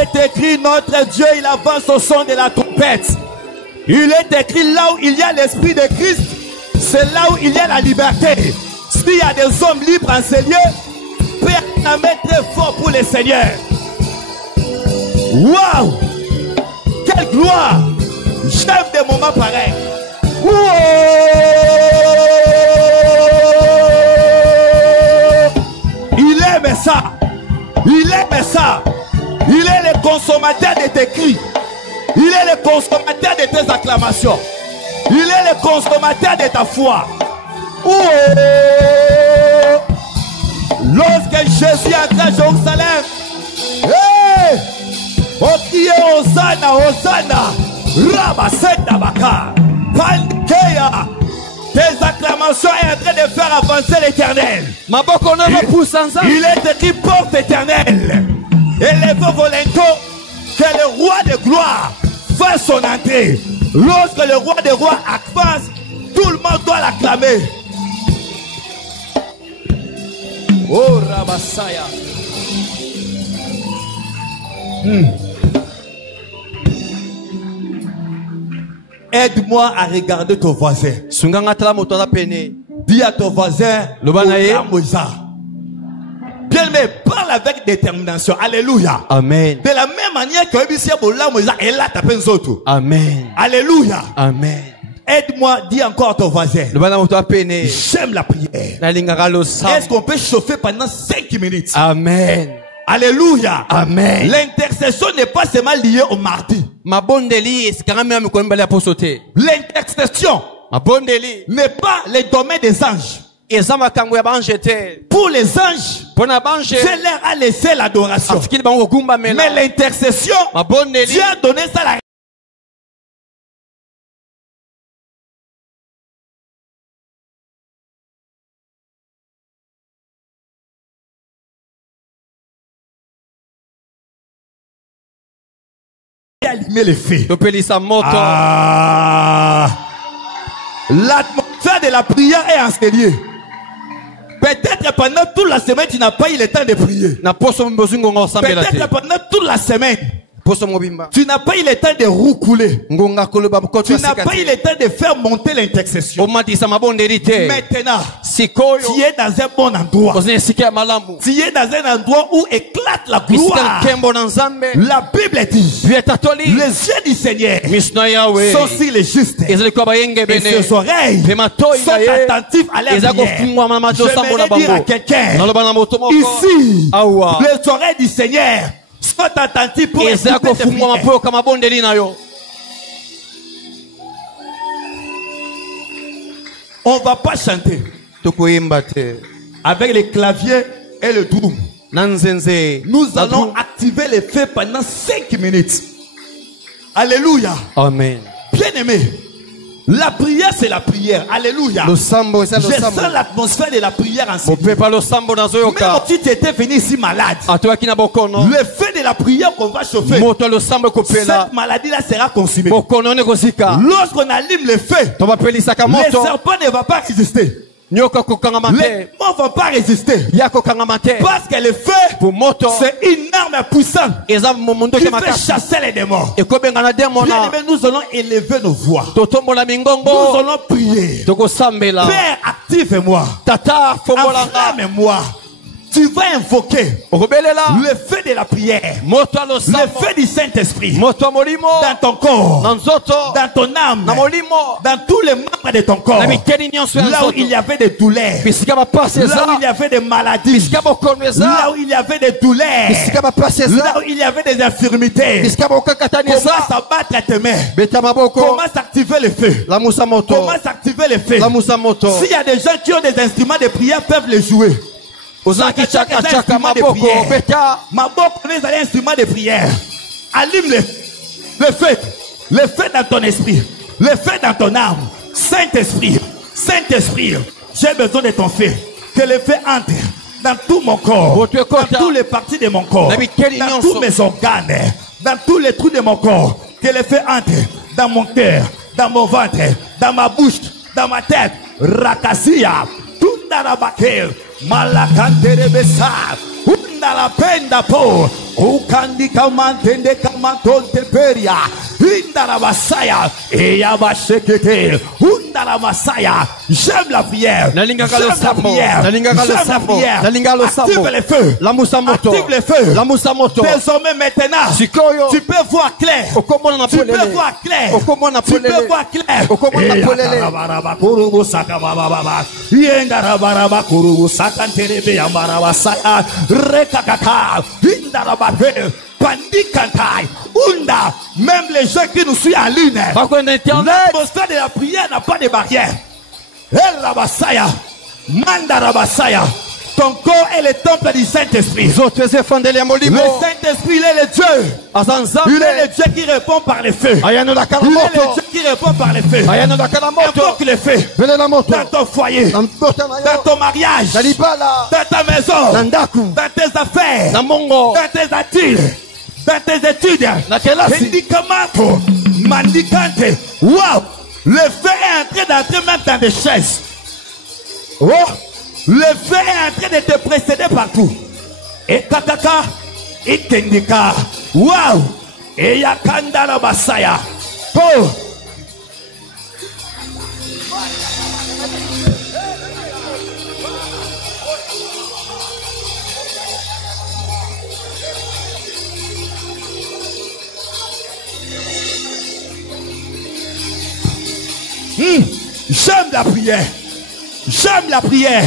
est écrit, notre Dieu, il avance au son de la trompette. Il est écrit, là où il y a l'Esprit de Christ, c'est là où il y a la liberté. S'il y a des hommes libres en ces lieux, peut acclamer très fort pour le Seigneur. Waouh! Quelle gloire! J'aime des moments pareils. Wow! Il aime ça. Il aime ça. Il est le consommateur de tes cris. Il est le consommateur de tes acclamations. Il est le consommateur de ta foi. Wow! Lorsque Jésus entra à Jérusalem, hey! On criait Hosanna, Hosanna, Rabasenda Baka, Pankeya. Tes acclamations sont en train de faire avancer l'Éternel. Il est écrit porte éternelle. Élevez vos linteaux, que le roi de gloire fasse son entrée. Lorsque le roi des rois avance, tout le monde doit l'acclamer. Oh Rabasaya. Aide-moi à regarder ton voisin. Dis à ton voisin, bien-aimé, parle avec détermination. Alléluia. Amen. De la même manière que Amen. Alléluia. Amen. Aide-moi, dis encore à ton voisin. J'aime la prière. Est-ce qu'on peut chauffer pendant 5 minutes? Amen. Alléluia. Amen. L'intercession n'est pas seulement liée au mardi. L'intercession n'est pas le domaine des anges. Pour les anges, Dieu leur a laissé l'adoration. Mais l'intercession, Dieu a donné ça à la allumer les feux. L'atmosphère de la prière est enseignée. Peut-être pendant toute la semaine, tu n'as pas eu le temps de prier. Peut-être pendant toute la semaine, tu n'as pas eu le temps de roucouler. Tu n'as pas eu le temps de faire monter l'intercession. Maintenant, tu es dans un bon endroit. Tu es dans un endroit où éclate la gloire. La Bible dit, les yeux du Seigneur sont sur les justes et ses oreilles sont attentifs à leur prière. J'aimerais dire à quelqu'un ici, les oreilles du Seigneur sont attentifs pour écouter tes prières. On ne va pas chanter avec les claviers et le drum. Nous allons activer les feux pendant 5 minutes. Alléluia. Amen. Bien-aimé, la prière c'est la prière. Alléluia. Je sens l'atmosphère de la prière en ce moment. Même si tu étais venu ici malade, le feu de la prière qu'on va chauffer, cette maladie là sera consumée. Lorsqu'on allume le feu, le serpent ne va pas résister. Les mots ne vont pas résister. Parce que le feu, c'est une arme puissante qui fait chasser les démons. Bien-aimés, nous allons élever nos voix. Nous allons prier. Père, active-moi. Enflamme-moi. Tu vas invoquer le feu de la prière, le feu du Saint-Esprit dans ton corps, dans ton âme, dans tous les membres de ton corps. Là où il y avait des douleurs, là où il y avait des maladies, là où il y avait des douleurs, là où il y avait des infirmités, commence à battre tes mains, commence à activer le feu, commence à activer le feu. S'il y a des gens qui ont des instruments de prière, peuvent les jouer. Instruments de prière. Maboko, les instruments de prière. Allume le feu dans ton esprit, le feu dans ton âme. Saint-Esprit, Saint-Esprit, j'ai besoin de ton feu. Que le feu entre dans tout mon corps, dans toutes les parties de mon corps, dans tous mes organes, dans tous les trous de mon corps. Que le feu entre dans mon cœur, dans mon ventre, dans ma bouche, dans ma tête. Rakasia, tout dans la baquelle. Malakantere besa, unda la penda po, Ukandi kamantende kamantonte peria. Indara Masaya. Eya Bashekete. Undara Masaya. J'aime la prière. J'aime la prière. J'aime la prière. Active les feux. Active les feux. Désormais maintenant, tu peux voir clair. Tu peux voir clair. Tu peux voir clair. Même les gens qui nous suivent en ligne, l'atmosphère de la prière n'a pas de barrière. Ton corps est le temple du Saint-Esprit. Le Saint-Esprit, il est le Dieu. Il est le Dieu qui répond par les feux. Il est le Dieu qui répond par les feux. Invoque les feux dans ton foyer, dans ton mariage, dans ta maison, dans tes affaires, dans tes études. Dans tes études, mandicante, wow, le feu est en train d'entrer même dans des chaises. Oh, le feu est en train de te précéder partout. Et kakaka, et tendika, wow, et yakanda la basaya. Oh. J'aime la prière. J'aime la prière.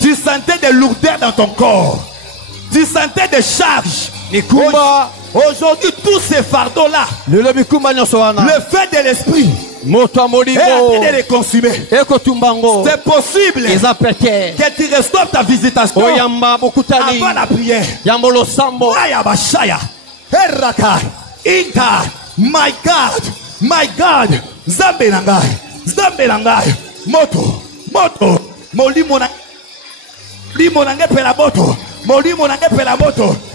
Tu sentais des lourdeurs dans ton corps. Tu sentais des charges. Aujourd'hui, tous ces fardeaux-là, le feu de l'esprit est en train de les consumer. C'est possible que tu reçoives ta visitation avant la prière. Inka, my God, Zambe Langai, Moto, Molimo Nange pela moto,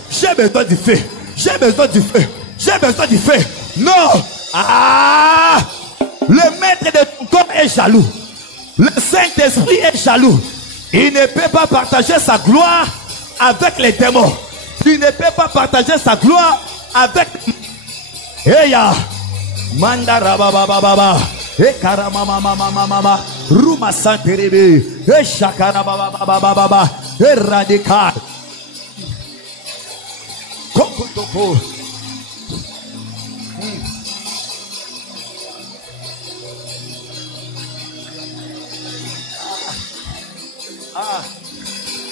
j'ai besoin du feu, j'ai besoin du feu, non, le maître de ton corps est jaloux, le Saint-Esprit est jaloux, il ne peut pas partager sa gloire avec les démons, il ne peut pas partager sa gloire avec Eya Mandara baba Ekara mama Ruma Santerebe Eshakara baba Eradika Kokotoko.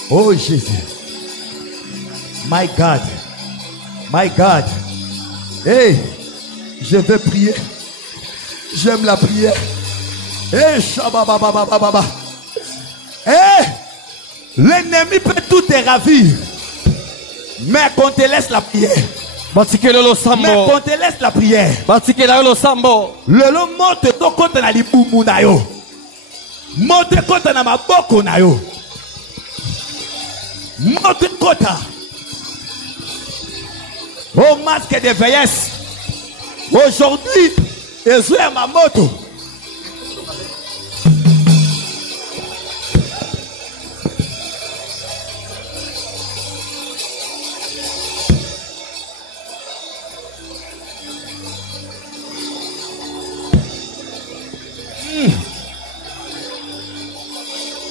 Oh Jésus, my God. Hey, je veux prier. J'aime la prière. Hey, shabababababa. Hey, l'ennemi peut tout te ravir, mais qu'on te laisse la prière. Mais qu'on te laisse la prière. Le long monte to kota na libumu na yo. Monte kota na maboko na yo. Monte kota. Au masque de vieillesse. Aujourd'hui, je suis à ma moto.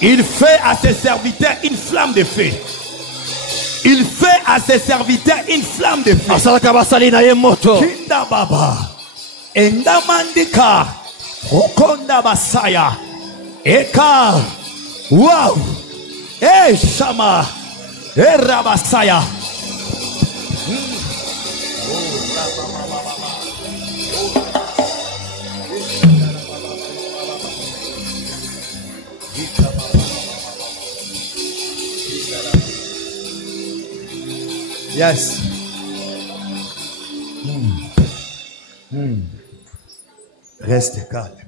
Il fait à ses serviteurs une flamme de feu. Il fait à ses serviteurs une flamme de feu. Kinda baba, endamandika, okonda basaya, eka, wow, shama, rabasaya. Yes. Reste calme.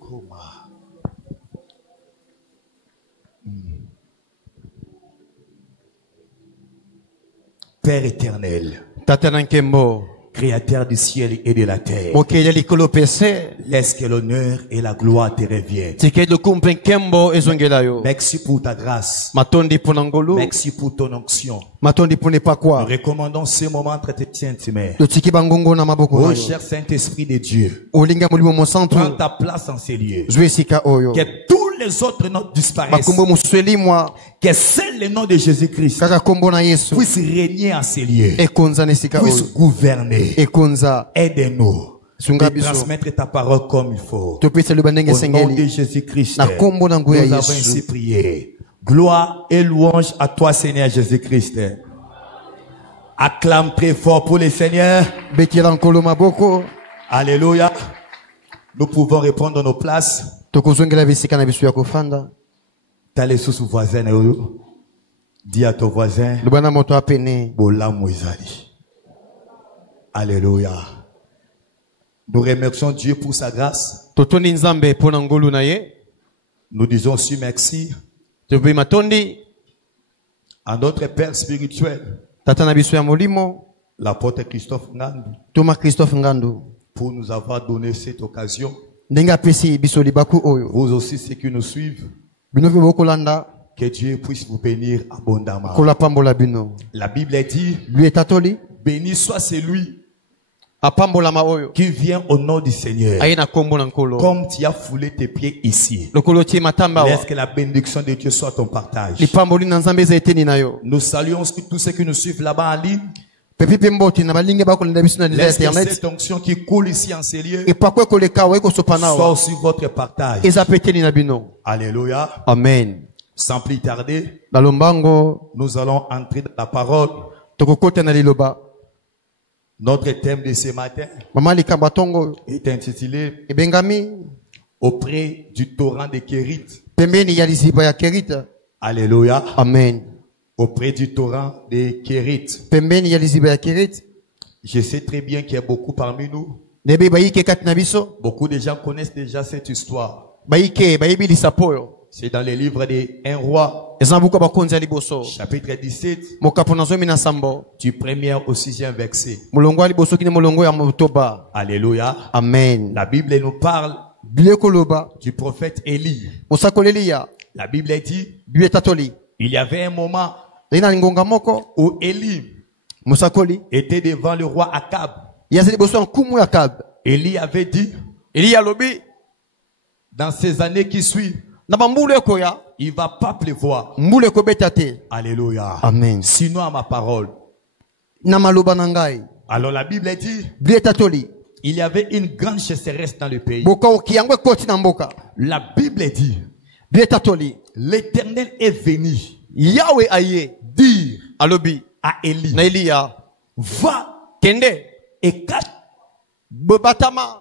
Comment? Père éternel, Créateur du ciel et de la terre. Laisse que l'honneur et la gloire te reviennent. Merci pour ta grâce. Merci pour ton onction. Nous recommandons ce moment entre tes saintes mains. Oh cher Saint-Esprit de Dieu, prends ta place en ces lieux. Que tous les autres noms disparaissent. Que seul le nom de Jésus-Christ puisse régner en ces lieux. Puisse gouverner. Aide-nous de transmettre ta parole comme il faut. Au nom de Jésus-Christ, nous avons ainsi prié. Gloire et louange à toi, Seigneur Jésus-Christ. Acclame très fort pour le Seigneur. Alléluia. Nous pouvons répondre à nos places. T'as les sous voisins. Dis à ton voisin. Alléluia. Nous remercions Dieu pour sa grâce. Nous disons aussi merci à notre Père spirituel, l'apôtre Christophe Ngandu, pour nous avoir donné cette occasion. Vous aussi, ceux qui nous suivent, que Dieu puisse vous bénir abondamment. La Bible dit, béni soit celui qui vient au nom du Seigneur. Comme tu as foulé tes pieds ici, laisse que la bénédiction de Dieu soit ton partage. Nous saluons tous ceux qui nous suivent là-bas en ligne. Laisse que cette onction qui coule ici en ces lieux soit aussi votre partage. Alléluia. Amen. Sans plus tarder, nous allons entrer dans la parole. Notre thème de ce matin est intitulé Auprès du torrent de Kérit. Alléluia. Amen. Auprès du torrent de Kérit. Je sais très bien qu'il y a beaucoup parmi nous. Beaucoup de gens connaissent déjà cette histoire. C'est dans le livre des 1 Roi, chapitre 17, du 1er au 6e verset. Alléluia. Amen. La Bible nous parle du prophète Élie. La Bible dit, il y avait un moment où Élie était devant le roi Akab. Élie avait dit, dans ces années qui suivent, il va pas pleuvoir. Alléluia. Amen. Sinon à ma parole. Alors la Bible dit, il y avait une grande sécheresse dans le pays. La Bible dit, l'Éternel est venu dire à Élie, va et cache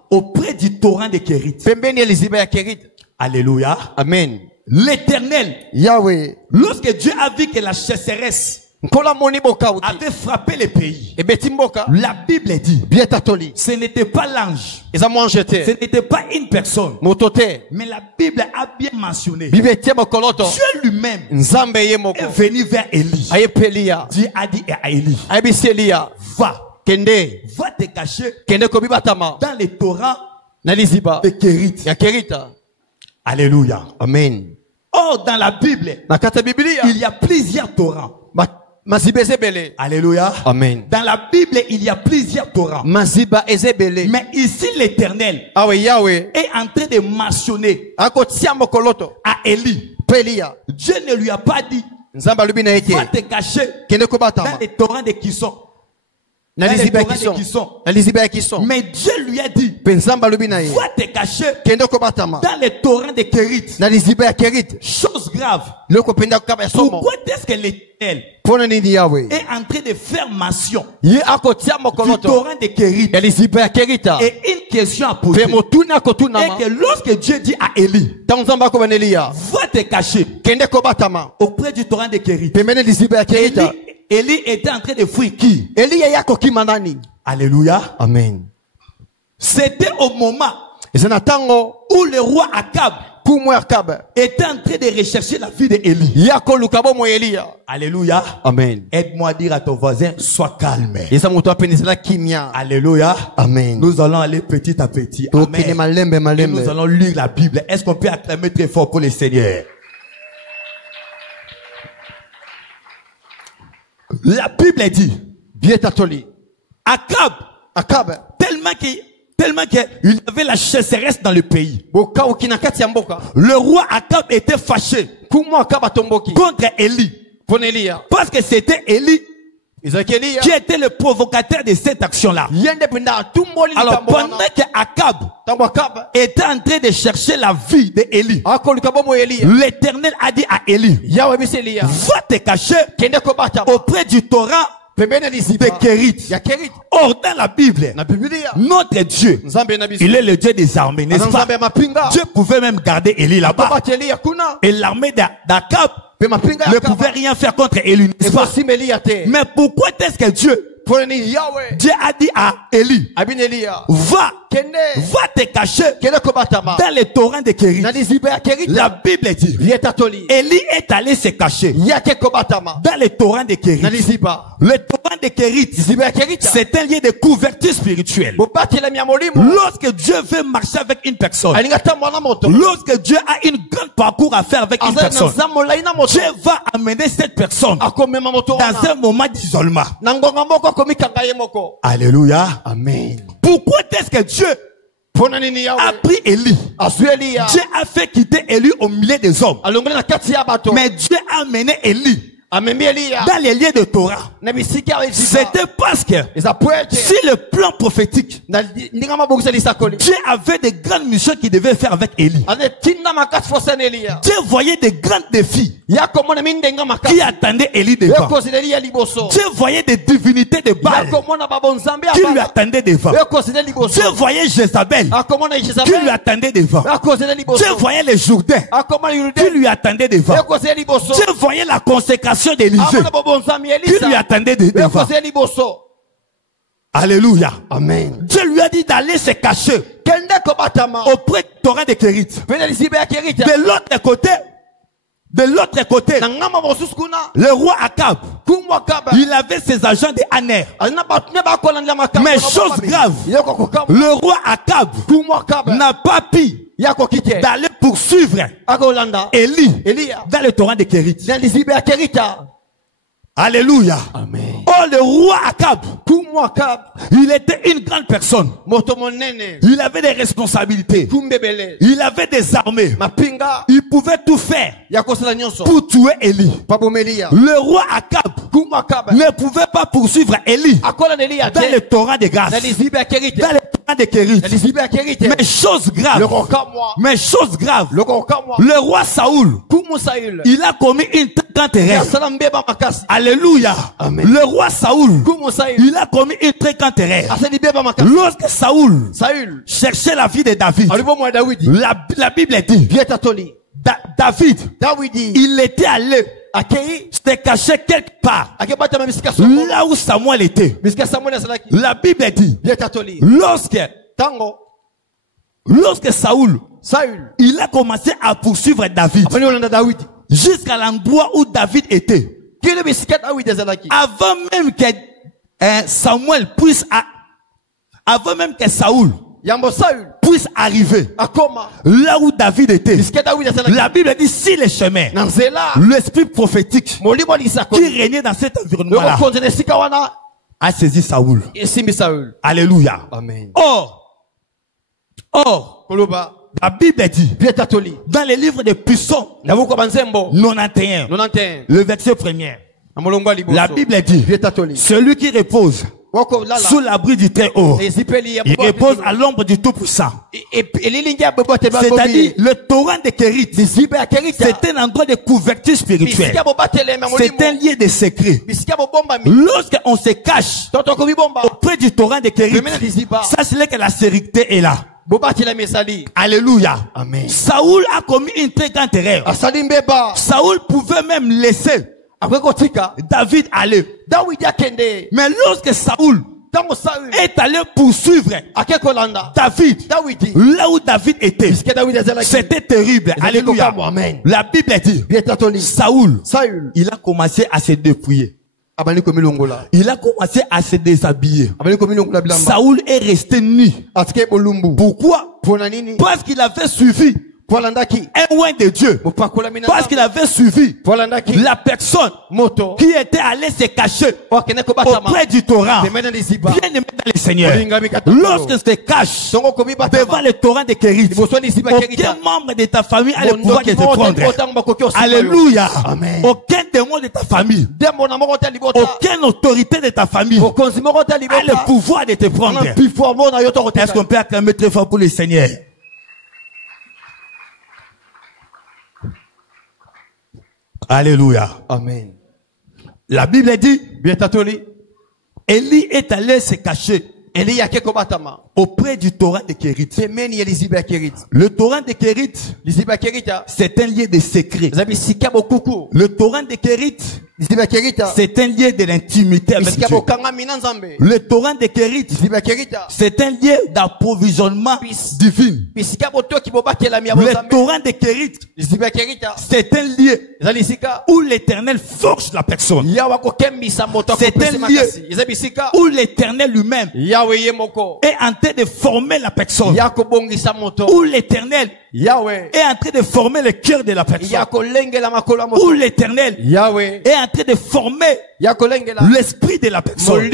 auprès du torrent de Kérit. Alléluia. Amen. L'Éternel, Yahweh, lorsque Dieu a vu que la sécheresse avait frappé le pays, la Bible dit, ce n'était pas l'ange, ce n'était pas une personne, mais la Bible a bien mentionné, Dieu lui-même est venu vers Élie. Dieu a dit à Élie, va te cacher dans les torrents de Kérit. Alléluia. Amen. Or, dans la Bible, il y a plusieurs torrents. Alléluia. Amen. Dans la Bible, il y a plusieurs torrents. Mais ici, l'Éternel est en train de mentionner à Élie. Dieu ne lui a pas dit, va te cacher dans les torrents de Kison. Mais Dieu lui a dit, va te cacher dans les torrents de Kérit. Chose grave. Pourquoi est-ce que l'Éternel est en train de faire mention du torrent de Kérit? Et une question à poser. Et que lorsque Dieu dit à Élie, va te cacher auprès du torrent de Kérit, Élie était en train de fuir qui? Alléluia. Amen. C'était au moment où le roi Akab était en train de rechercher la vie d'Élie. Alléluia. Amen. Aide-moi à dire à ton voisin, sois calme. Alléluia. Amen. Nous allons aller petit à petit. Amen. Et nous allons lire la Bible. Est-ce qu'on peut acclamer très fort pour le Seigneur? La Bible dit, Akab, tellement qu'il y avait la chasseresse dans le pays. Le roi Akab était fâché contre Élie. Parce que c'était Élie qui était le provocateur de cette action-là. Alors pendant que Akab était en train de chercher la vie d'Élie, l'Éternel a dit à Élie, va te cacher auprès du torrent de Kérit. Or dans la Bible, notre Dieu, il est le Dieu des armées, n'est-ce pas? Dieu pouvait même garder Élie là-bas. Et l'armée d'Akab ne pouvait rien faire contre Élie, n'est-ce pas? Mais pourquoi est-ce que Dieu a dit à Élie, va te cacher dans les torrents de Kérit. La Bible dit, Élie est allé se cacher dans les torrents de Kérit. Le torrent de Kérit, c'est un lieu de couverture spirituelle. Lorsque Dieu veut marcher avec une personne, lorsque Dieu a une grande parcours à faire avec une personne, Dieu va amener cette personne dans un moment d'isolement. Alléluia. Amen. Pourquoi est-ce que Dieu a pris Élie? Dieu a fait quitter Élie au milieu des hommes. Mais Dieu a amené Élie dans les lieux de Torah. C'était parce que si le plan prophétique, Dieu avait des grandes missions qu'il devait faire avec Élie. Dieu voyait des grands défis qui attendaient Élie devant. Dieu voyait des divinités de Baal qui lui attendaient devant. Dieu voyait Jézabel qui lui attendait devant. Dieu voyait les Jourdains qui lui attendaient devant. Dieu voyait la consécration d'Élisée qui lui attendait devant. Alléluia. Amen. Dieu lui a dit d'aller se cacher auprès du torrent de Kérit. De l'autre côté, le roi Akab, il avait ses agents de Aner. Mais chose grave, le roi Akab n'a pas pu d'aller poursuivre Élie dans le torrent de Kérit. Alléluia. Amen. Oh, le roi Akab, il était une grande personne. Il avait des responsabilités. Il avait des armées. Il pouvait tout faire pour tuer Élie. Le roi Akab ne pouvait pas poursuivre Élie dans le torrent de grâce, dans le torrent de Kérit. Mais chose grave, le roi Saoul, il a commis une très grande erreur. Alléluia. Amen. Le roi Saoul, il a commis une très grande erreur. Lorsque Saoul cherchait la vie de David, la Bible dit, David, il était allé se cacher quelque part là où Samuel était. La Bible dit, lorsque Saoul, il a commencé à poursuivre David jusqu'à l'endroit où David était, avant même que Samuel puisse, avant même que Saoul puisse arriver là où David était. La Bible dit, si les chemins, l'esprit prophétique qui régnait dans cet environnement-là a saisi Saoul. Alléluia. Amen. Or, la Bible dit, dans les livres de Psaume 91, le verset 1er, la Bible dit, celui qui repose sous l'abri du Très-Haut, il repose à l'ombre du Tout-Puissant. C'est-à-dire, le torrent de Kérit, c'est un endroit de couverture spirituelle. C'est un lieu de secret. Lorsqu'on se cache auprès du torrent de Kérit, ça c'est que la sécurité est là. Alléluia. Amen. Saoul a commis une très grande erreur. Saoul pouvait même laisser David aller. Mais lorsque Saoul est allé poursuivre David là où David était. C'était terrible. Alléluia. La Bible dit Saoul, il a commencé à se dépouiller. Il a commencé à se déshabiller. Saoul est resté nu. Pourquoi? Parce qu'il avait suivi un oint de Dieu. Parce qu'il avait suivi la personne qui était allée se cacher auprès du torrent. Bien aimé dans le Seigneur, lorsque se cache devant le torrent de Kérit, aucun membre de ta famille a le pouvoir de te prendre. Alléluia. Aucun démon de ta famille, aucune autorité de ta famille a le pouvoir de te prendre. Est-ce qu'on peut acclamer très fort pour le Seigneur? Alléluia. Amen. La Bible dit, Élie est allé se cacher auprès du torrent de Kérit. Le torrent de Kérit, c'est un lieu de secret. Le torrent de Kérit, c'est un lieu de l'intimité avec Dieu. Le torrent de Kérit, c'est un lieu d'approvisionnement divin. Le torrent de Kérit, c'est un lieu où l'Éternel forge la personne. C'est un lieu où l'Éternel lui-même est en train de former la personne. Où l'Éternel est en train de former le cœur de la personne. Où l'Éternel est en train de former l'esprit de la personne.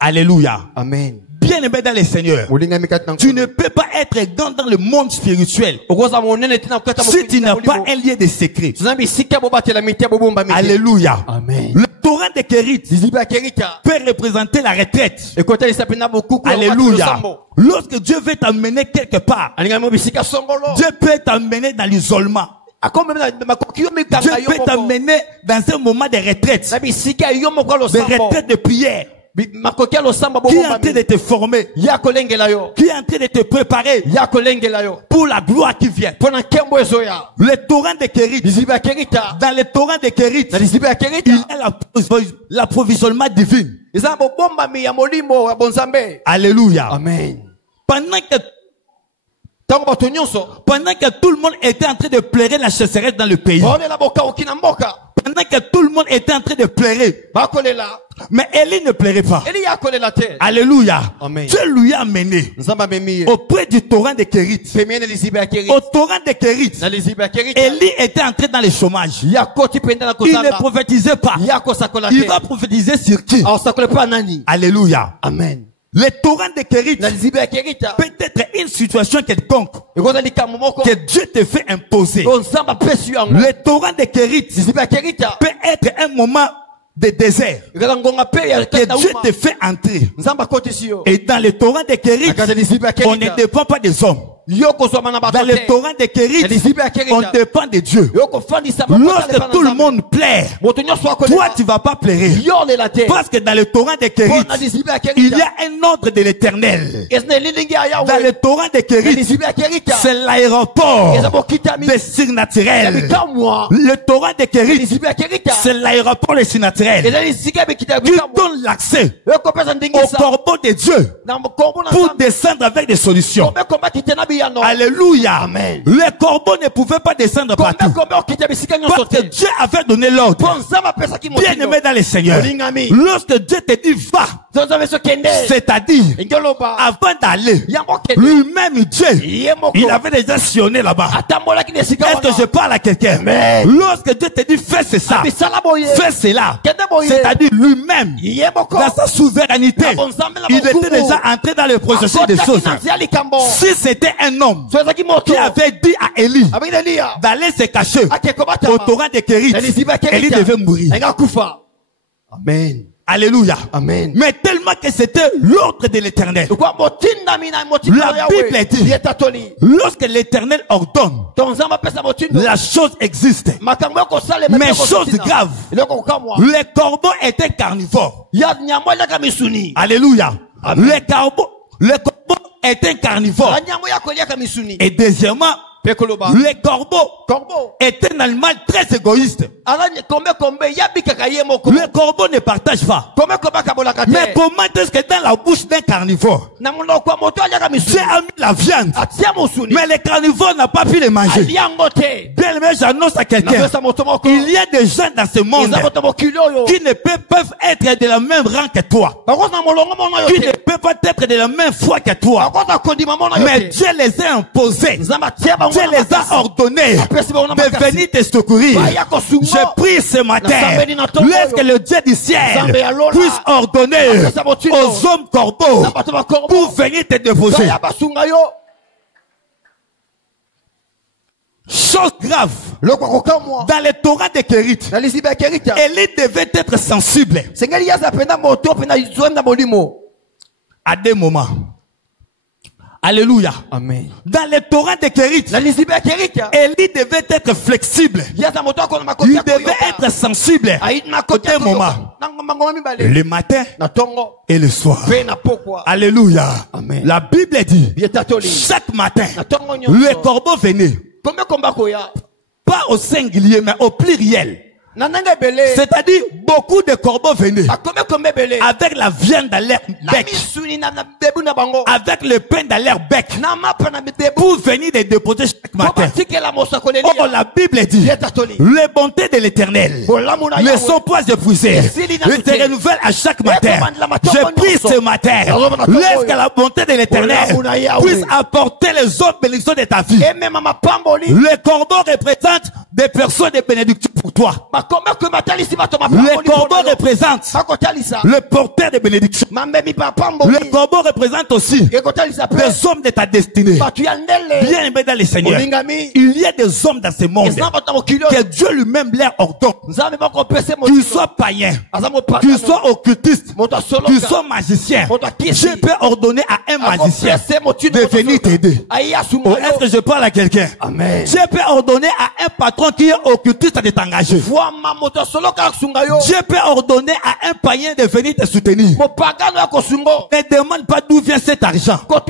Alléluia. Amen. Bien aimé dans le Seigneur, tu ne peux pas être grand dans le monde spirituel si tu n'as pas un lieu de secret. Alléluia. Amen. Le torrent de Kérit peut représenter la retraite. Alléluia. Lorsque Dieu veut t'amener quelque part, Dieu peut t'amener dans l'isolement. Dieu peut t'amener dans un moment de retraite, de retraite de prière, qui est en train de te former, qui est en train de te préparer pour la gloire qui vient. Le torrent de Kérit, dans le torrent de Kérit, il y a l'approvisionnement divin. Alléluia. Amen. Pendant que tout le monde était en train de pleurer la sécheresse dans le pays, pendant que tout le monde était en train de pleurer, mais Élie ne pleurait pas. Alléluia. Amen. Dieu lui a amené auprès du torrent de Kérit. Au torrent de Kérit, Élie était entré dans le chômage. Il ne prophétisait pas. Il va prophétiser sur qui? Alléluia. Amen. Le torrent de Kérit peut être une situation quelconque que Dieu te fait imposer. Le torrent de Kérit peut être un moment de désert que Dieu te fait entrer. Et dans le torrent de Kérit, on ne dépend pas des hommes. Dans le torrent de Kérit, on dépend de Dieu. Lorsque tout le monde plaît, toi tu vas pas pleurer. Parce que dans le torrent de Kérit, il y a un ordre de l'Éternel. Dans le torrent de Kérit, c'est l'aéroport des surnaturels. Le torrent de Kérit, c'est l'aéroport des surnaturels qui donne l'accès au corbeau de Dieu pour descendre avec des solutions. Alléluia. Amen. Les corbeaux ne pouvaient pas descendre partout parce que Dieu avait donné l'ordre. Bien aimé dans le Seigneur, lorsque Dieu te dit va, c'est-à-dire avant d'aller, lui-même Dieu, il avait déjà sillonné là-bas. Est-ce que je parle à quelqu'un? Lorsque Dieu te dit fais ça, fais cela, c'est-à-dire lui-même dans sa souveraineté, il était déjà entré dans le processus des choses. Si c'était un homme qui avait dit à Élie d'aller se cacher au torrent de Kérit, Élie devait mourir. Amen. Alléluia. Amen. Mais tellement que c'était l'ordre de l'Éternel. La Bible dit, lorsque l'Éternel ordonne, la chose existe. Mais chose grave, les corbeaux étaient carnivores. Alléluia. Les corbeaux étaient carnivores. Et deuxièmement, Les corbeaux étaient un animal très égoïste. Le corbeau ne partage pas. Mais comment est-ce que dans la bouche d'un carnivore, Dieu a mis la viande, mais le carnivore n'a pas pu les manger? Bien aimé, j'annonce à quelqu'un, il y a des gens dans ce monde qui ne peuvent être de la même rang que toi, qui ne peuvent pas être de la même foi que toi, mais Dieu les a imposés, Dieu les a ordonnés de venir te secourir. Je prie ce matin, laisse que le Dieu du ciel puisse ordonner aux hommes corbeaux pour venir te déposer. Chose grave, dans les Torah de Kérit, Élie devait être sensible à des moments. Alléluia. Amen. Dans les Torah de Kérit, Élie devait être flexible. Il devait être sensible à des moments. Le matin et le soir. Alléluia. Amen. La Bible dit, chaque matin, le corbeau venait. Pas au singulier, mais au pluriel. C'est-à-dire, beaucoup de corbeaux venaient avec la viande dans leur bec, avec le pain dans leur bec, pour venir les déposer chaque matin. Oh, la Bible dit, les bontés de l'Éternel ne sont pas épuisées, ils se renouvellent à chaque matin. Je prie ce matin, laisse que la bonté de l'Éternel puisse apporter les autres bénédictions de ta vie. Les corbeaux représentent des personnes de bénédiction pour toi. Le corbeau représente le porteur de bénédiction. Le corbeau représente aussi des hommes de ta destinée. Bien aimé dans les Seigneurs, il y a des hommes dans ce monde que Dieu lui-même leur ordonne, qu'ils soient païens, qu'ils soient occultistes, qu'ils soient magiciens. Je peux ordonner à un magicien de venir t'aider. Oh, est-ce que je parle à quelqu'un? Je peux ordonner à un patron qui est occultiste de t'engager. Dieu peut ordonner à un païen de venir te soutenir. Ne demande pas d'où vient cet argent. Parce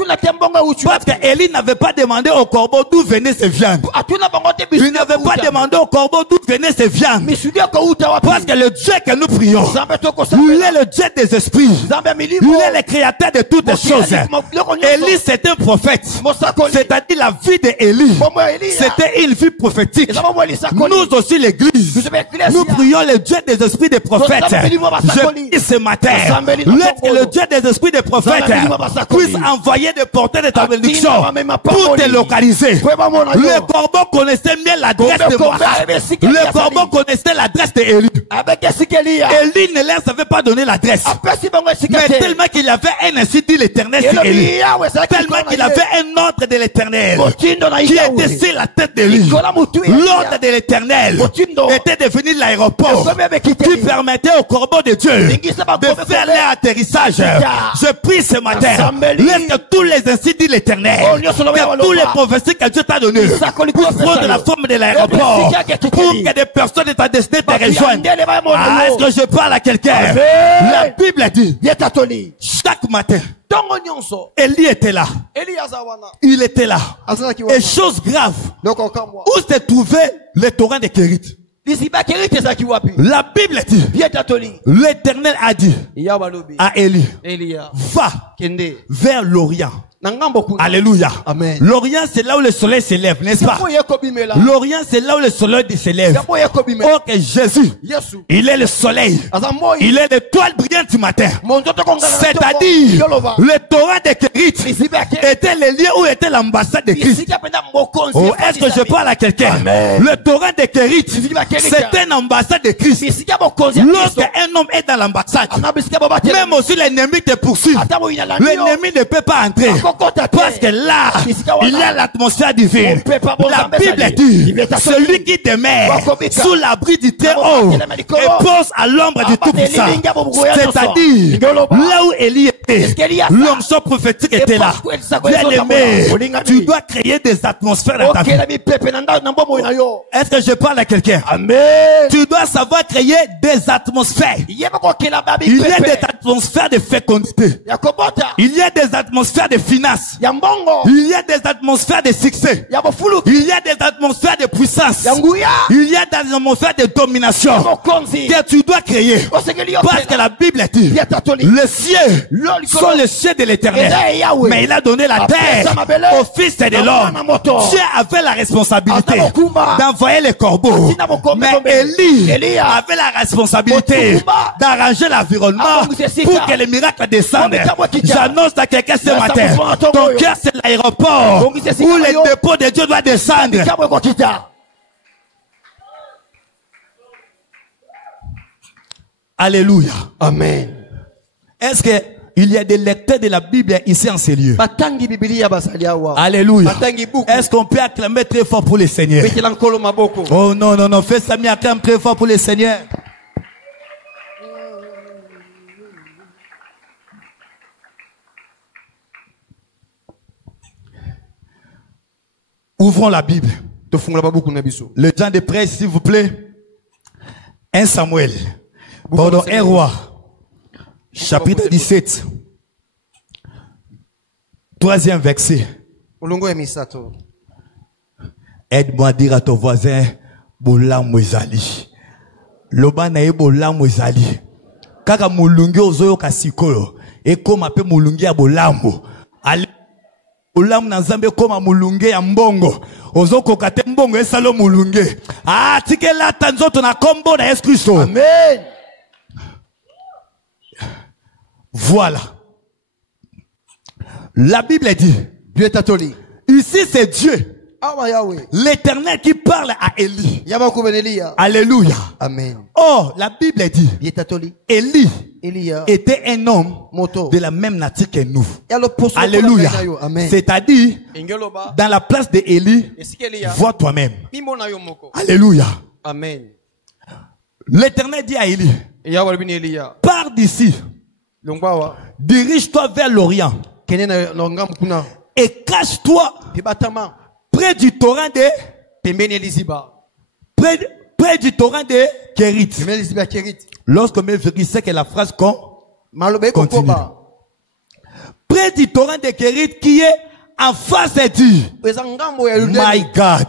qu'Élie n'avait pas demandé au corbeau d'où venait ces viandes. Il n'avait pas demandé au corbeau d'où venait ces viandes. Parce que le Dieu que nous prions, il est le Dieu des esprits. Il est le créateur de toutes les choses. Élie, c'est un prophète. C'est-à-dire la vie d'Élie, c'était une vie prophétique. Nous aussi, l'église, nous prions le Dieu des esprits des prophètes. Je prie ce matin, laisse que le Dieu des esprits des prophètes puisse envoyer des porteurs de ta bénédiction pour te localiser. Le corbeau connaissait bien l'adresse de Moab. Le corbeau connaissait l'adresse d'Élie. Élie ne leur avait pas donné l'adresse. Mais tellement qu'il avait un ainsi dit l'Éternel sur Élie, tellement qu'il avait un ordre de l'Éternel qui était sur la tête d'Élie. L'ordre de l'Éternel était de venir l'aéroport qui permettait au corbeau de Dieu de faire leur atterrissage. Je prie ce matin, laisse que tous les ainsi dit l'Éternel, que tous les prophéties que Dieu t'a données puissent prendre la forme de l'aéroport pour que des personnes de ta destinée te rejoignent. Est-ce que je parle à quelqu'un? La Bible dit, chaque matin, Élie était là. Il était là. Et chose grave, où se trouvait le torrent de Kérit? La Bible dit, l'Éternel a dit à Élie, va vers l'Orient. Alléluia. Amen. L'Orient, c'est là où le soleil s'élève, n'est-ce pas? L'Orient, c'est là où le soleil s'élève. Oh, que Jésus, il est le soleil. Il est l'étoile brillante du matin. C'est-à-dire, le torrent de Kérit était le lieu où était l'ambassade de Christ. Oh, est-ce que je parle à quelqu'un? Le torrent de Kérit, c'est une ambassade de Christ. Lorsqu'un homme est dans l'ambassade, même aussi l'ennemi te poursuit. L'ennemi ne peut pas entrer. Parce que là, il y a l'atmosphère divine. La Bible dit, celui qui demeure sous l'abri du Très-Haut et pose à l'ombre du Tout-Puissant. C'est-à-dire, là où Élie était, l'onction prophétique était là. Bien-aimé, tu dois créer des atmosphères dans ta vie. Est-ce que je parle à quelqu'un? Tu dois savoir créer des atmosphères. Il y a des atmosphères de fécondité. Il y a des atmosphères de fidélité. finance. Il y a des atmosphères de succès. Il y a des atmosphères de puissance. Il y a des atmosphères de domination que tu dois créer. Parce que la Bible dit, les cieux sont les cieux de l'Éternel. Mais il a donné la terre au fils de l'homme. Dieu avait la responsabilité d'envoyer les corbeaux. Mais Élie avait la responsabilité d'arranger l'environnement pour que les miracles descendent. J'annonce à quelqu'un ce matin, ton cœur c'est l'aéroport où le dépôt de Dieu doit descendre. Alléluia. Amen. Est-ce que il y a des lecteurs de la Bible ici en ces lieux? Alléluia. Est-ce qu'on peut acclamer très fort pour le Seigneur? Oh non, non, non. Fais ça, mais acclame très fort pour le Seigneur. Ouvrons la Bible. Le temps de presse, s'il vous plaît. 1 Samuel. Pardon, 1 Roi. Chapitre 17. 3e verset. Aide-moi à dire à ton voisin, Bolam Mwezali. Loba na ye Bolam Mwezali. Kaka mulungi ozoyo kasikoyo. E koma pe mulungi ya Bolambo. Bolam na Nzambe koma mulungi ya mbongo. Ozoko kate mbongo esalo mulungi. Ah, tikela tanzoto na kombo na Yesu Kristo. Amen. Voilà. La Bible dit, Dieu est atoli. Ici c'est Dieu, l'Éternel qui parle à Élie. Alléluia. Amen. Oh, la Bible dit, Élie était un homme de la même nature que nous. Alléluia. C'est-à-dire, dans la place d'Élie, vois toi-même. Alléluia. Amen. L'Éternel dit à Élie, pars d'ici. Dirige-toi vers l'Orient et cache-toi près du torrent près du torrent de Kérit. Lorsqu'on met c'est que la phrase continue. Près du torrent de Kérit qui est en face de Dieu. My God.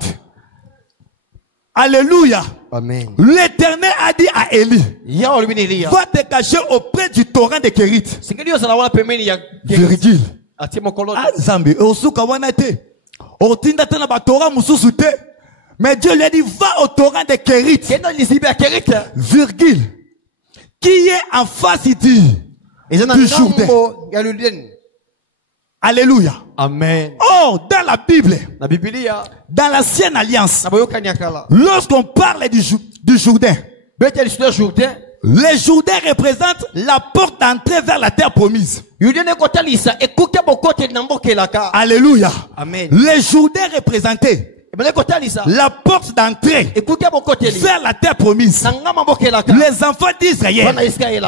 Alléluia. Amen. L'Éternel a dit à Élie, va te cacher auprès du torrent de Kérit. Virgile. Zambi, mais Dieu lui a dit, va au torrent de Kérit. Virgile. Qui est en face du Jourdain. Alléluia. Amen. Oh, dans la Bible, dans l'ancienne alliance, lorsqu'on parle du Jourdain, les Jourdains représentent la porte d'entrée vers la terre promise. Alléluia. Amen. Les Jourdains représentaient la porte d'entrée vers la terre promise. Les enfants d'Israël,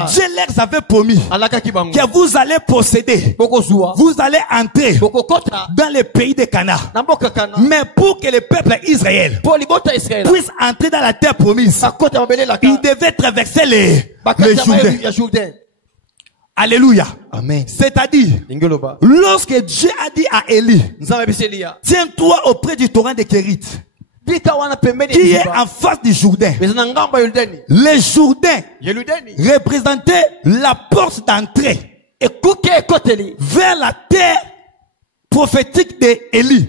Dieu leur avait promis que vous allez posséder, vous allez entrer dans le pays de Canaan. Mais pour que le peuple Israël puisse entrer dans la terre promise, il devait traverser les Jourdains. Alléluia. Amen. C'est-à-dire, lorsque Dieu a dit à Élie, tiens-toi auprès du torrent de Kérit, qui est en face du Jourdain. Les Jourdains représentaient la porte d'entrée vers la terre prophétique d'Élie.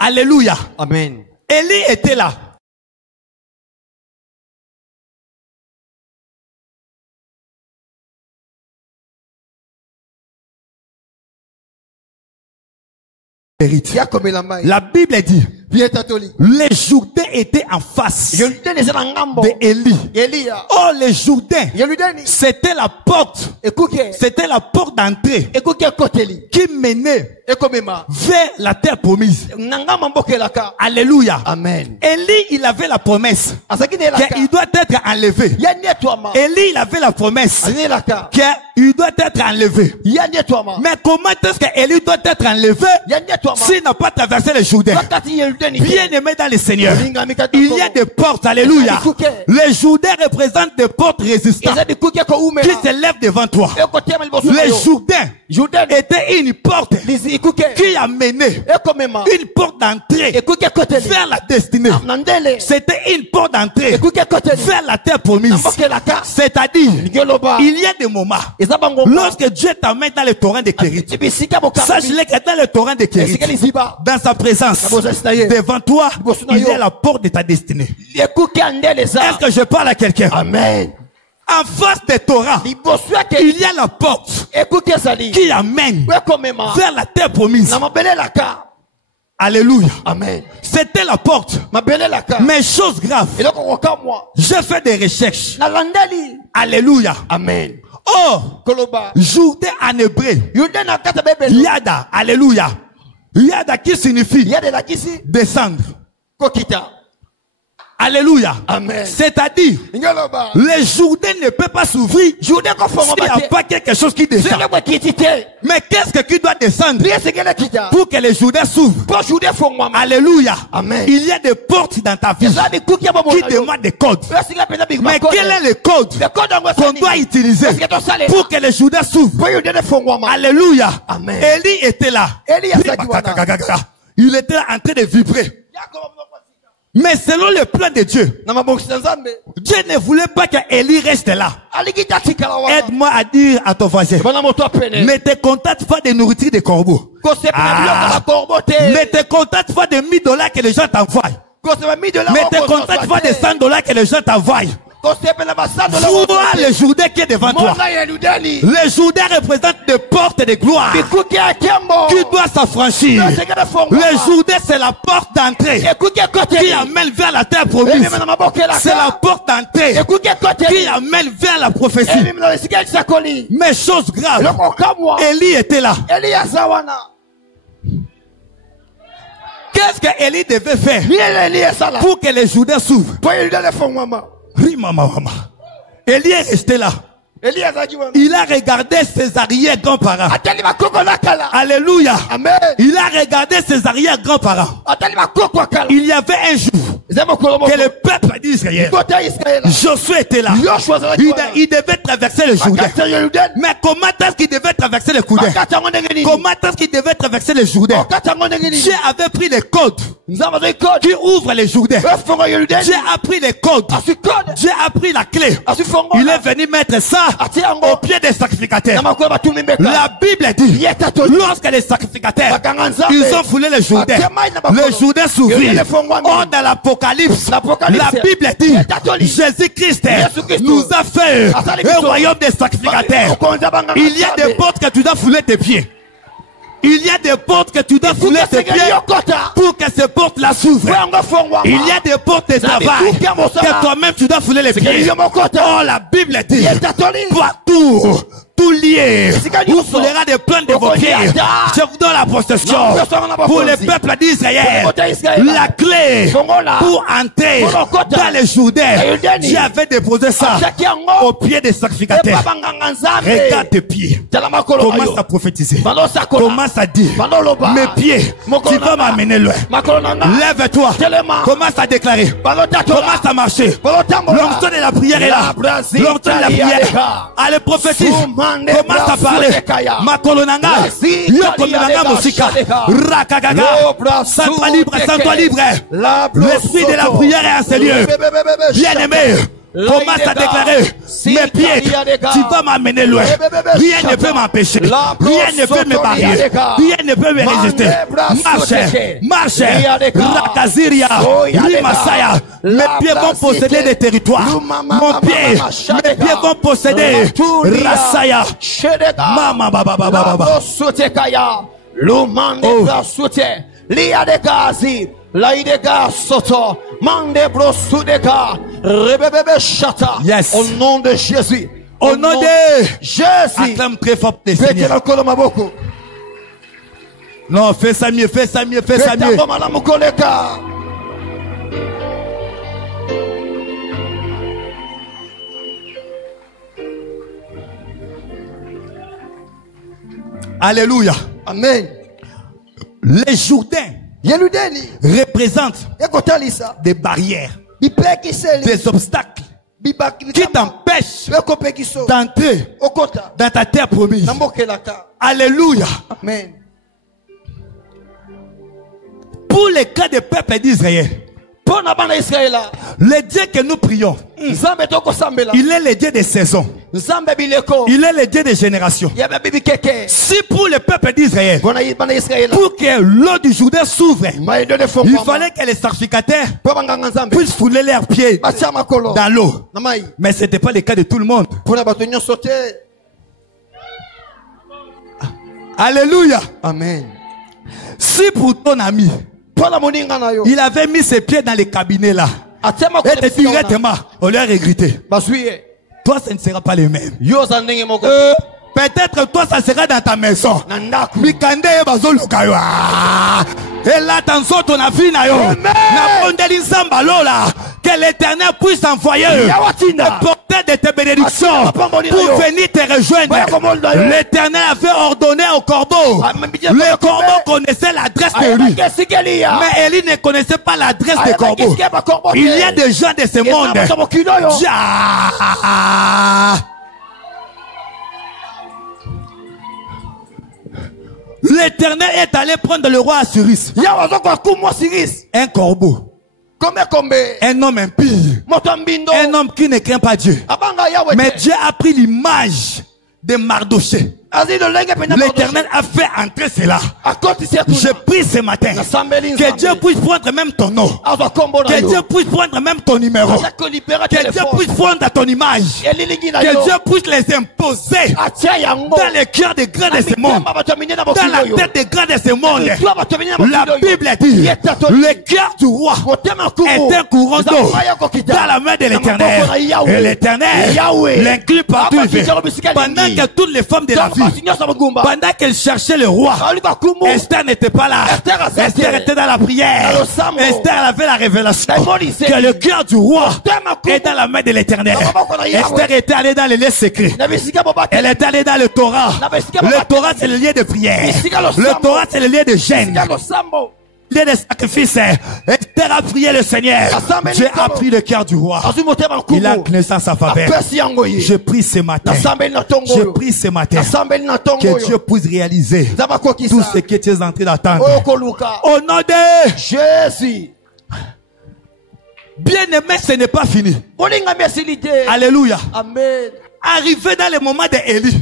Alléluia. Amen. Élie était là. La Bible dit, les Jourdains étaient en face d'Élie. Oh, les Jourdains, c'était la porte d'entrée qui menait vers la terre promise. Alléluia. Amen. Élie, il avait la promesse qu'il doit être enlevé. Élie, il avait la promesse qu'il doit être enlevé. Mais comment est-ce qu'Élie doit être enlevé s'il n'a pas traversé les Jourdains? Bien aimé dans le Seigneur, il y a des portes, alléluia. Les Jourdains représentent des portes résistantes qui se lèvent devant toi. Les Jourdains étaient une porte qui a mené une porte d'entrée vers la destinée. C'était une porte d'entrée vers la terre promise. C'est-à-dire, il y a des moments lorsque Dieu t'amène dans le torrent de Kérit, sache-le que dans le torrent de Kérit, dans sa présence, devant toi, il y a la porte de ta destinée. Est-ce que je parle à quelqu'un? Amen. En face des torrents, il y a la porte qui amène vers la terre promise. Alléluia. Amen. C'était la porte. Mais chose grave, j'ai fait des recherches. Alléluia. Amen. Oh, Jourdain en hébreu, Yada, alléluia. Yada qui signifie descendre. Alléluia. Amen. C'est-à-dire, les Jourdains ne peuvent pas s'ouvrir s'il n'y a pas quelque chose qui descend. Mais qu'est-ce qui doit descendre pour que les Jourdains s'ouvrent? Alléluia. Amen. Il y a des portes dans ta vie qui demandent des codes. Mais quel est le code qu'on doit utiliser pour que les Jourdains s'ouvrent? Alléluia. Amen. Élie était là. Il était là en train de vibrer. Mais selon le plan de Dieu, Dieu ne voulait pas qu'Élie reste là. Aide-moi à dire à ton voisin, ne te contente pas de nourriture de corbeaux. Ne te contente pas de $1000 que les gens t'envoient. Ne te contente pas de $100 que les gens t'envoient. Vois le Jourdain qui est devant toi. Le Jourdain représente des portes de gloire qui doit s'affranchir. Le Jourdain, c'est la porte d'entrée qui amène vers la terre promise. C'est la porte d'entrée qui amène vers la prophétie. Mais chose grave, Élie était là. Qu'est-ce que Élie devait faire pour que les Jourdains s'ouvrent? Élie est resté là. Il a regardé ses arrière-grands-parents. Alléluia. Amen. Il a regardé ses arrière-grands-parents. Il y avait un jour que le peuple d'Israël, Josué était là. Il devait traverser le Jourdain. Mais comment est-ce qu'il devait traverser le Jourdain? Comment est-ce qu'il devait traverser le Jourdain? Dieu avait pris les codes qui ouvrent les Jourdains. Dieu a pris les codes. Dieu a pris la clé. Il est venu mettre ça au pied des sacrificateurs. La Bible dit, lorsque les sacrificateurs, ils ont foulé le Jourdain, le Jourdain s'ouvrit. Or, dans l'Apocalypse, la Bible dit, Jésus-Christ nous a fait un royaume des sacrificateurs. Il y a des portes que tu dois fouler tes pieds. Il y a des portes que tu dois fouler tes pieds pour que ces portes-là s'ouvrent. Il y a des portes de travail que toi-même tu dois fouler les pieds. Oh, la Bible dit, partout, tout lié, vous foulerez des plaintes de vos pieds. Je vous donne la possession pour le peuple d'Israël. La clé pour entrer dans les Jourdains. Dieu avait déposé ça au pied des sacrificateurs. Regarde tes pieds. Commence à prophétiser. Commence à dire, mes pieds, tu vas m'amener loin. Lève-toi. Commence à déclarer. Commence à marcher. L'onction de la prière est là. L'onction de la prière. Allez, prophétise. Commence à parler. Makolonanga. Yokomenanga Mosika. Rakagaga. Sens-toi libre, sens-toi libre. L'esprit de la prière est à ce lieu. Bien-aimé. Commence à déclarer, mes pieds, tu vas m'amener loin. Rien ne peut m'empêcher. Rien ne peut me barrer. Rien ne peut me résister. Marche, Rakaziria, Rimasaya. Mes pieds vont posséder des territoires. Mes pieds vont posséder Rasaya. Mama baba baba baba. Yes. Au nom de Jésus. Au nom de Jésus. Acclame très fort tes Seigneurs. Non, fais ça mieux, fais ça mieux, fais ça mieux. Alléluia. Amen. Les Jourdains représente des barrières, des obstacles qui t'empêchent d'entrer dans ta terre promise. Alléluia. Amen. Pour les cas des peuples d'Israël, le Dieu que nous prions, il est le Dieu des saisons. Il est le Dieu des générations. Si pour le peuple d'Israël, pour que l'eau du Jourdain s'ouvre, il fallait que les sacrificateurs puissent fouler leurs pieds dans l'eau. Mais ce n'était pas le cas de tout le monde. Alléluia. Amen. Si pour ton ami, il avait mis ses pieds dans les cabinets là, et directement, on leur a regretté. Toi, ça ne sera pas le même. Peut-être toi, ça sera dans ta maison. Et là, dans ton avis, que l'Éternel puisse envoyer porter de tes bénédictions pour venir te rejoindre. L'Éternel avait ordonné au corbeau. Le corbeau connaissait l'adresse d'Élie. Mais Élie ne connaissait pas l'adresse des corbeaux. Il y a des gens de ce monde. L'Éternel est allé prendre le roi Assyris. Un corbeau. Un homme impie. Un homme qui ne craint pas Dieu. Mais Dieu a pris l'image de Mardoché. L'Éternel a fait entrer cela. Je prie ce matin que Dieu puisse prendre même ton nom, que Dieu puisse prendre même ton numéro, que Dieu puisse prendre ton image, que Dieu puisse les imposer dans le cœur des grands de ce monde, dans la tête des grands de ce monde. La Bible dit le cœur du roi est un courant d'eau dans la main de l'Éternel, et l'Éternel l'inclut partout. Pendant que toutes les femmes de la vie, pendant qu'elle cherchait le roi, Esther n'était pas là. Esther était dans la prière. Esther avait la révélation que le cœur du roi est dans la main de l'Éternel. Esther était allée dans les lieux secrets. Elle était allée dans le Torah. Le Torah, c'est le lieu de prière. Le Torah, c'est le lieu de gêne. Il y a des sacrifices. Esther a prié le Seigneur. Dieu a pris le cœur du roi. Il a cléné sa faveur. Je prie ce matin. Je prie ce matin que Dieu puisse réaliser tout ce que tu es en train d'attendre. Au nom de Jésus. Bien aimé, ce n'est pas fini. Alléluia. Amen. Arrivé dans le moment d'Élie,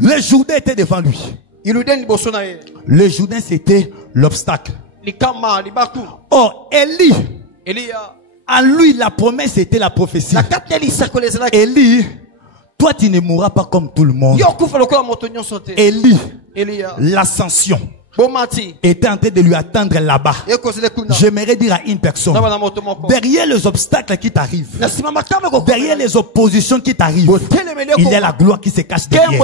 le Jourdain était devant lui. Le Jourdain, c'était l'obstacle. Or, Élie, en lui, la promesse était la prophétie. Élie, toi, tu ne mourras pas comme tout le monde. Élie, l'ascension était en train de lui attendre là-bas. J'aimerais dire à une personne, derrière les obstacles qui t'arrivent, derrière les oppositions qui t'arrivent, il y a la gloire qui se cache derrière.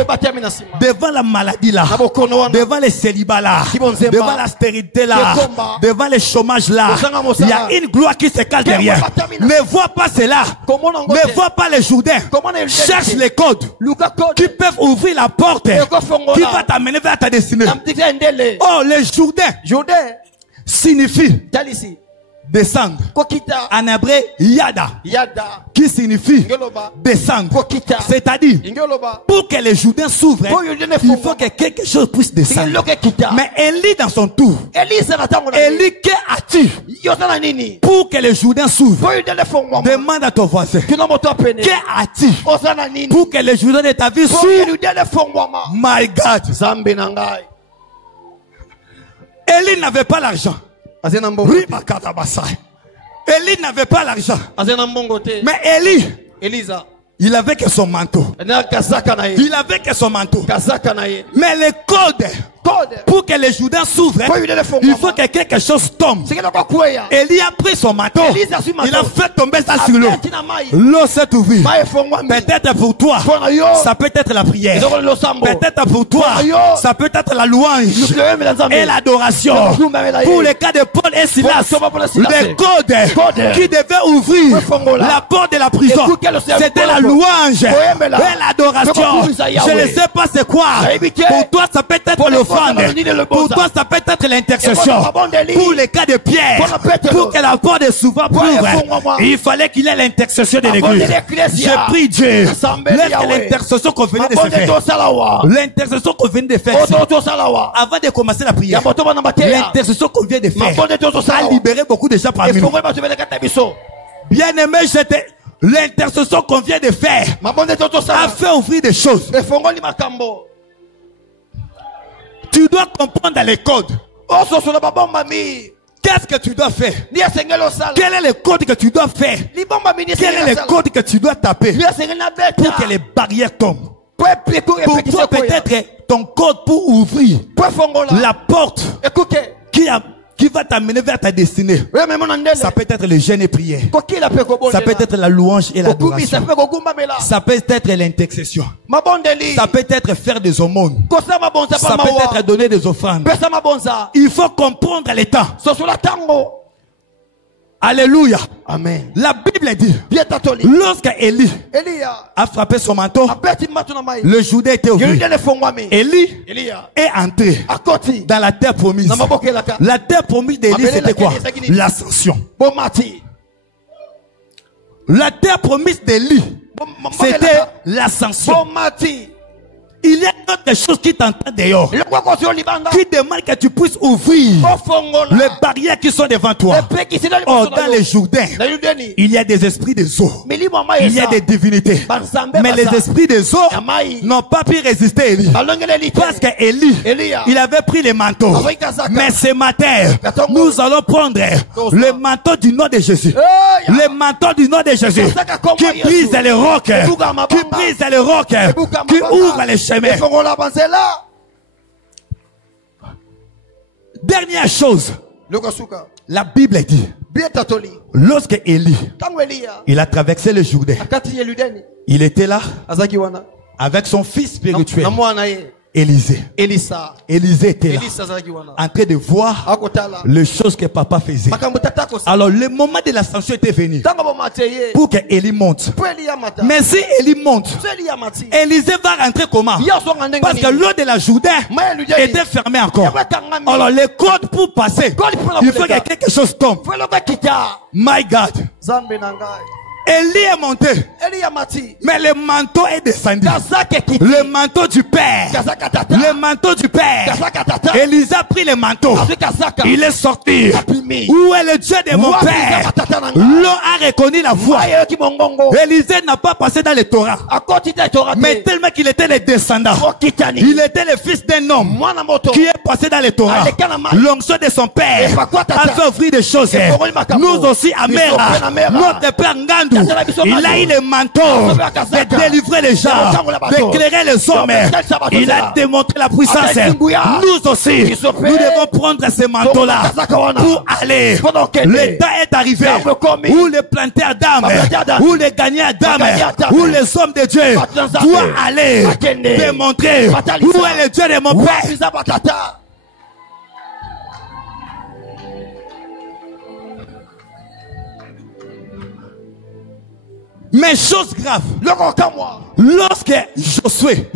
Devant la maladie là, devant les célibats là, devant la stérilité là, devant le chômage là, il y a une gloire qui se cache derrière. Ne vois pas cela. Ne vois pas les Jourdains. Cherche les codes qui peuvent ouvrir la porte qui va t'amener vers ta destinée. Oh, le Jourdain signifie descendre. En hébreu, yada, qui signifie descendre. C'est-à-dire, pour que les Jourdains s'ouvrent, il faut que quelque chose puisse descendre. Mais Élie, dans son tour, Élie, que as-tu pour que les Jourdains s'ouvrent? Demande à ton voisin, que as-tu pour que les Jourdains de ta vie s'ouvrent? My God. Élie n'avait pas l'argent. Élie n'avait pas l'argent. Mais Élie, il avait que son manteau. Il avait que son manteau. Mais les codes Pour que les Jourdains s'ouvrent, il faut que quelque chose tombe. Élie a pris son manteau. Il a fait tomber ça sur l'eau. L'eau s'est ouverte. Peut-être pour toi, ça peut être la prière. Peut-être pour toi, ça peut être la louange et l'adoration. Pour le cas de Paul et Silas, les codes qui devaient ouvrir la porte de la prison, c'était la louange et l'adoration. Je ne sais pas c'est quoi. Pour toi, ça peut être l'offrande. Pour toi, ça peut être l'intercession. Pour les cas de Pierre, pour que la porte de souvent s'ouvre, il fallait qu'il ait l'intercession de l'église. J'ai pris Dieu. Laisse l'intercession qu'on venait de faire. L'intercession qu'on vient de faire. Avant de commencer la prière. L'intercession qu'on vient de faire a libéré beaucoup de gens parmi nous. Bien aimé, l'intercession qu'on vient de faire a fait ouvrir des choses. Tu dois comprendre les codes. Qu'est-ce que tu dois faire? Quel est le code que tu dois faire? Quel est le code que tu dois taper pour que les barrières tombent? Pour toi, peut-être ton code pour ouvrir la porte qui va t'amener vers ta destinée. Ça peut être le jeûne et prière. Ça peut être la louange et l'adoration. Ça peut être l'intercession. Ça peut être faire des aumônes. Ça peut être donner des offrandes. Il faut comprendre les temps. Alléluia. Amen. La Bible dit, lorsque Élie a frappé son manteau, le Jourdain était ouvert. Élie est entré dans la terre promise. La terre promise d'Élie, c'était quoi? L'ascension. La terre promise d'Élie, c'était l'ascension. Il y a quelque chose qui t'entend dehors, qui demande que tu puisses ouvrir les barrières qui sont devant toi. Or, dans les Jourdains, il y a des esprits des eaux, il y a des divinités, mais les esprits des eaux n'ont pas pu résister à Élie, parce que Élie, il avait pris les manteaux. Mais ce matin, nous allons prendre le manteau du nom de Jésus, le manteau du nom de Jésus, qui brise les rocs, qui brise les rocs, qui ouvre les chemins. Dernière chose, la Bible dit, lorsque Élie, il a traversé le Jourdain, il était là avec son fils spirituel, Élisée. Élisée était là, en train de voir les choses que papa faisait. Alors le moment de l'ascension était venu pour que Élie monte. Mais si Élie monte, Élisée va rentrer comment? Parce que l'eau de la Jourdain était fermée encore. Alors le code pour passer, il faut que quelque chose tombe. My God. Élie est monté, mais le manteau est descendu. Le manteau du Père. Le manteau du Père. Élisée a pris le manteau. Il est sorti. Où est le Dieu de mon Père? L'eau a reconnu la voix. Élisée n'a pas passé dans le Torah, mais tellement qu'il était le descendant. Il était le fils d'un homme qui est passé dans le Torah. L'onction de son Père a fait ouvrir des choses. Nous aussi, à Mera, notre Père Ngandou, il a eu le manteau de délivrer les gens, d'éclairer les hommes. Il a démontré la puissance. Nous aussi, nous devons prendre ce manteau-là pour aller. Le temps est arrivé où les planteurs d'âmes, où les gagnants d'âmes, où les hommes de Dieu doivent aller démontrer où est le Dieu de mon Père. Mais chose grave, lorsque Josué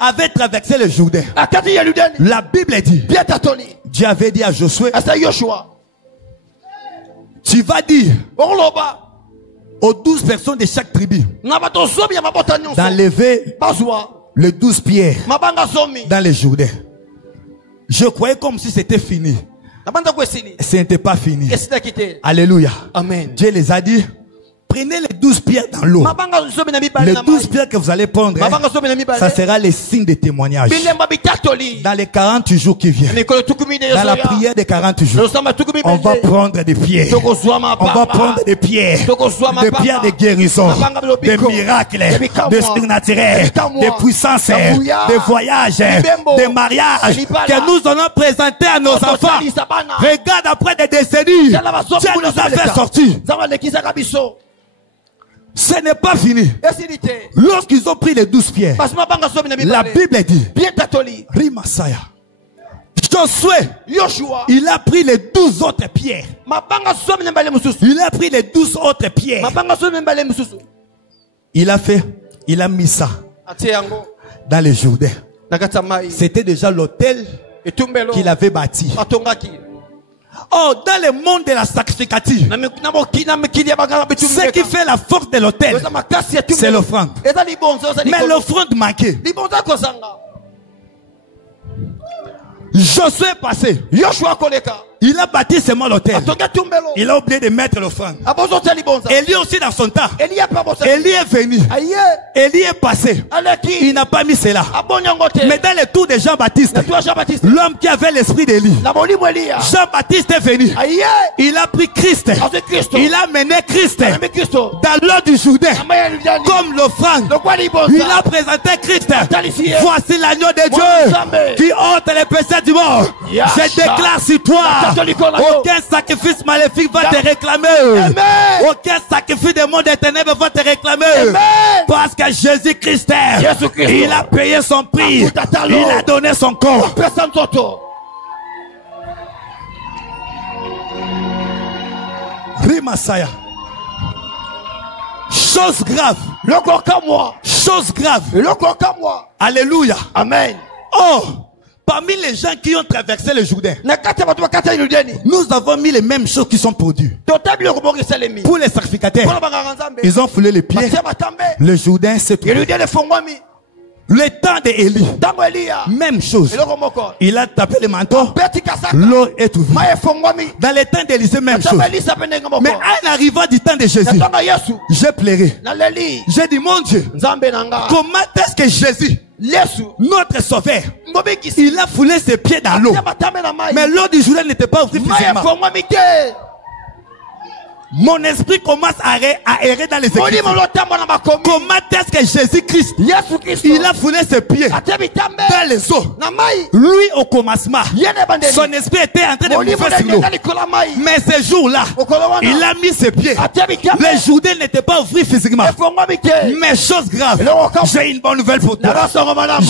avait traversé le Jourdain, la Bible dit, Dieu avait dit à Josué, tu vas dire aux 12 personnes de chaque tribu d'enlever les 12 pierres dans le Jourdain. Je croyais comme si c'était fini. Ce n'était pas fini. Alléluia. Amen. Dieu les a dit, Prenez les 12 pierres dans l'eau. Les 12 pierres que vous allez prendre, ça sera les signes de témoignage. Dans les 40 jours qui viennent, dans la prière des 40 jours, on va prendre des pierres. On va prendre des pierres de guérison, des miracles, des surnaturels, des puissances, des voyages, des mariages que nous allons présenter à nos enfants. Regarde, après des décennies, Dieu nous a fait sortir. Ce n'est pas fini. Lorsqu'ils ont pris les 12 pierres, la Bible dit, Rimasaya, Josué, il a pris les 12 autres pierres. Il a pris les 12 autres pierres. Il a mis ça dans le Jourdain. C'était déjà l'autel qu'il avait bâti. Oh, dans le monde de la sacrificature, ce qui fait la force de l'autel, c'est l'offrande. Mais l'offrande manquait. Josué est passé. Il a bâti seulement l'autel. Il a oublié de mettre l'offrande. Élie aussi dans son temps. Élie est venu. Élie est passé. Il n'a pas mis cela. Mais dans le tour de Jean-Baptiste, l'homme qui avait l'esprit d'Élie, Jean-Baptiste est venu. Il a pris Christ. Il a mené Christ dans l'eau du Jourdain comme l'offrande. Il a présenté Christ. Voici l'agneau de Dieu qui ôte les péchés du monde. Je déclare sur toi, aucun sacrifice maléfique va te réclamer. Aucun sacrifice des mondes des ténèbres va te réclamer. Parce que Jésus-Christ, il a payé son prix. Il a donné son corps. Rimasaya. Chose grave. Chose grave. Alléluia. Amen. Oh, parmi les gens qui ont traversé le Jourdain, nous avons mis les mêmes choses qui sont produites. Pour les sacrificateurs, ils ont foulé les pieds. Le Jourdain s'est trouvé. Le temps d'Élie, même chose. Il a tapé le manteau, l'eau est ouverte. Dans le temps d'Élisée, même chose. Mais en arrivant du temps de Jésus, j'ai pleuré. J'ai dit, mon Dieu, comment est-ce que Jésus, notre sauveur, il a foulé ses pieds dans l'eau, mais l'eau du Jourdain n'était pas ouverte physiquement. Mon esprit commence à errer dans les Écritures. Comment est-ce que Jésus-Christ, il a foulé ses pieds dans les eaux? Lui, au commencement, son esprit était en train de mouvoir sur l'eau. Mais ce jour-là, il a mis ses pieds. Le Jourdain n'était pas ouvert physiquement. Mais chose grave, j'ai une bonne nouvelle pour toi.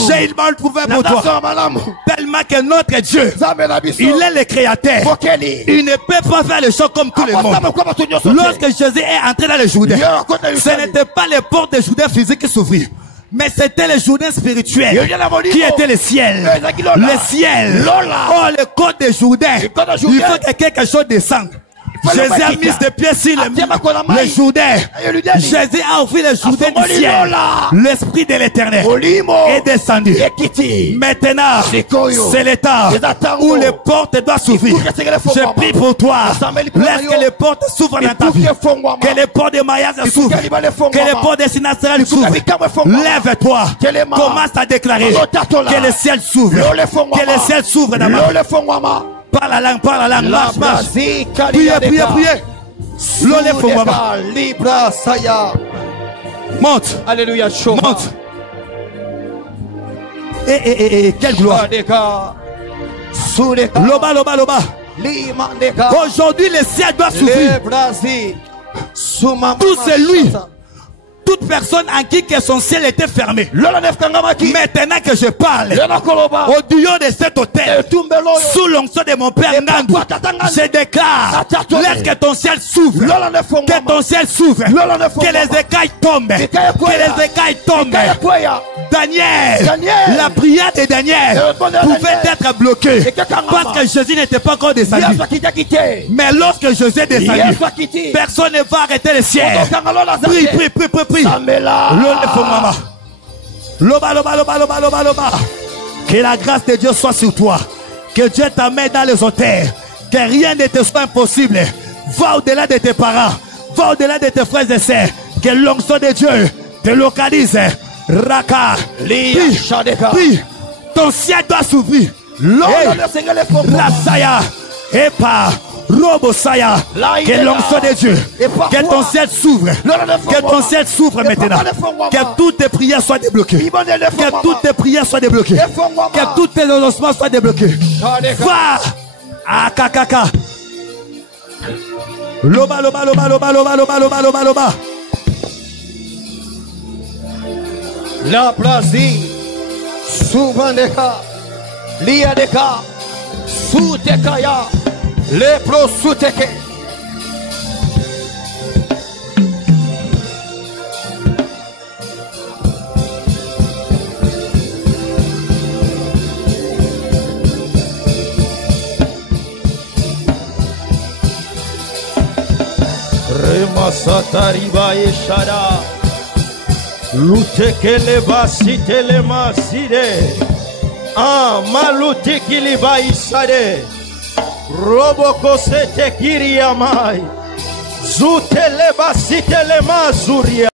J'ai une bonne nouvelle pour toi. Tellement que notre Dieu, il est le créateur. Il ne peut pas faire les choses comme tout le monde. Lorsque Jésus est entré dans le Jourdain, ce n'était pas les portes du Jourdain physique qui s'ouvrirent, mais c'était le Jourdain spirituel qui était le ciel. Le ciel. Oh, le code du Jourdain. Il faut que quelque chose descende. Jésus a mis des pieds sur le Jourdain. Jésus a ouvert le Jourdain du ciel. L'esprit de l'Éternel est descendu. Maintenant, c'est le temps où les portes doivent s'ouvrir. Je prie pour toi. Laisse que les portes s'ouvrent dans ta vie. Que les portes de mariage s'ouvrent. Que les portes de synastral s'ouvrent. Lève-toi. Commence à déclarer que le ciel s'ouvre. Que le ciel s'ouvre dans ma vie. Par la langue, marche, marche. Priez. L'olé faut maman. Monte. Alléluia. Monte. Quelle gloire. Loba. Aujourd'hui, le ciel doit s'ouvrir. Tout c'est lui. Toute personne en qui que son ciel était fermé. Maintenant que je parle, au duo de cet hôtel, sous l'onction de mon père Nandou, je déclare, laisse que ton ciel s'ouvre. Que ton ciel s'ouvre. Que les écailles tombent. Que les écailles tombent. Daniel, la prière de Daniel pouvait être bloquée parce que Jésus n'était pas encore descendu. Mais lorsque Jésus est descendu, personne ne va arrêter le ciel. Prie. Loba. Que la grâce de Dieu soit sur toi. Que Dieu t'amène dans les hôtels. Que rien ne te soit impossible. Va au-delà de tes parents. Va au-delà de tes frères et sœurs. Que l'onction de Dieu te localise. Raka. Prie. Ton ciel doit s'ouvrir. Rasaya. Epa. Robosaya. Que l'onction de Dieu. Que ton ciel s'ouvre. Que ton ciel s'ouvre maintenant. Que toutes tes prières soient débloquées. Que toutes tes prières soient débloquées. Que tous tes annoncements soient débloqués. Va. Akakaka. Loba, loba, loba, loba, loba, loba, loba, loba, loba. La plasie. Souvent des cas. Lia des cas. Sous tes kaya. Les pros sous tes kaya. Remasatariba Eshara Lutekele Basitele Maside Malutikili Baisade Roboko Sete Kiriamai Zutele Basitele Mazuria.